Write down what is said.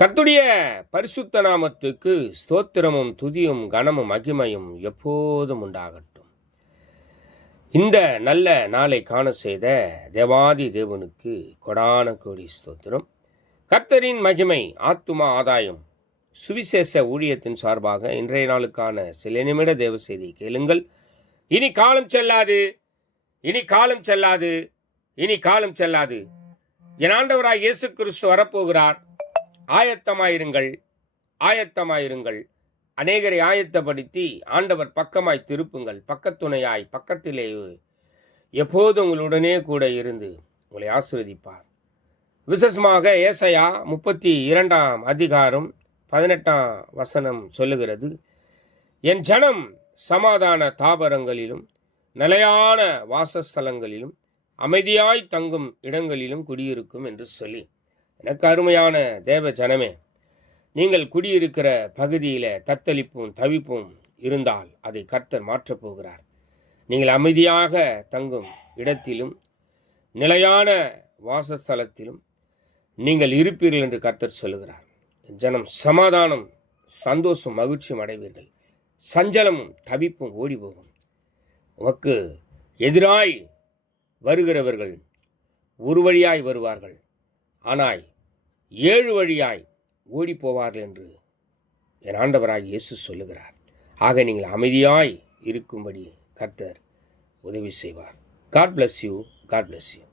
கர்த்தருடைய பரிசுத்த நாமத்துக்கு ஸ்தோத்திரமும் துதியும் கனமும் மகிமையும் எப்போதும் உண்டாகட்டும். இந்த நல்ல நாளை காண செய்த தேவாதி தேவனுக்கு கொடான கோடி ஸ்தோத்திரம். கர்த்தரின் மகிமை ஆத்துமா ஆதாயம் சுவிசேஷ ஊழியத்தின் சார்பாக இன்றைய நாளுக்கான சில நிமிட தேவ செய்தி கேளுங்கள். இனி காலம் செல்லாது, இனி காலம் செல்லாது, இனி காலம் செல்லாது. என் ஆண்டவராய் இயேசு கிறிஸ்து வரப்போகிறார். ஆயத்தமாயிருங்கள், ஆயத்தமாயிருங்கள். அநேகரை ஆயத்தப்படுத்தி ஆண்டவர் பக்கமாய் திருப்புங்கள். பக்கத்துணையாய் பக்கத்திலே எப்போதும் உங்களுடனே கூட இருந்து உங்களை ஆசீர்வதிப்பார். விசேஷமாக ஏசாயா 32 அதிகாரம் 18 சொல்லுகிறது, என் ஜனம் சமாதான தாபரங்களிலும் நிலையான வாசஸ்தலங்களிலும் அமைதியாய் தங்கும் இடங்களிலும் குடியிருக்கும் என்று சொல்லி, எனக்கு அருமையான தேவ ஜனமே, நீங்கள் குடியிருக்கிற பகுதியில் தத்தளிப்பும் தவிப்பும் இருந்தால் அதை கர்த்தர் மாற்றப் போகிறார். நீங்கள் அமைதியாக தங்கும் இடத்திலும் நிலையான வாசஸ்தலத்திலும் நீங்கள் இருப்பீர்கள் என்று கர்த்தர் சொல்லுகிறார். ஜனம் சமாதானம் சந்தோஷம் மகிழ்ச்சியும் அடைவீர்கள். சஞ்சலமும் தவிப்பும் ஓடி போகும். உமக்கு எதிராய் வருகிறவர்கள் ஒரு வழியாய் வருவார்கள், ஆனால் 7 வழியாய் ஓடி போவார்கள் என்று என் ஆண்டவராய் இயேசு சொல்லுகிறார். ஆக நீங்கள் அமைதியாய் இருக்கும்படி கர்த்தர் உதவி செய்வார். God bless you. God bless you.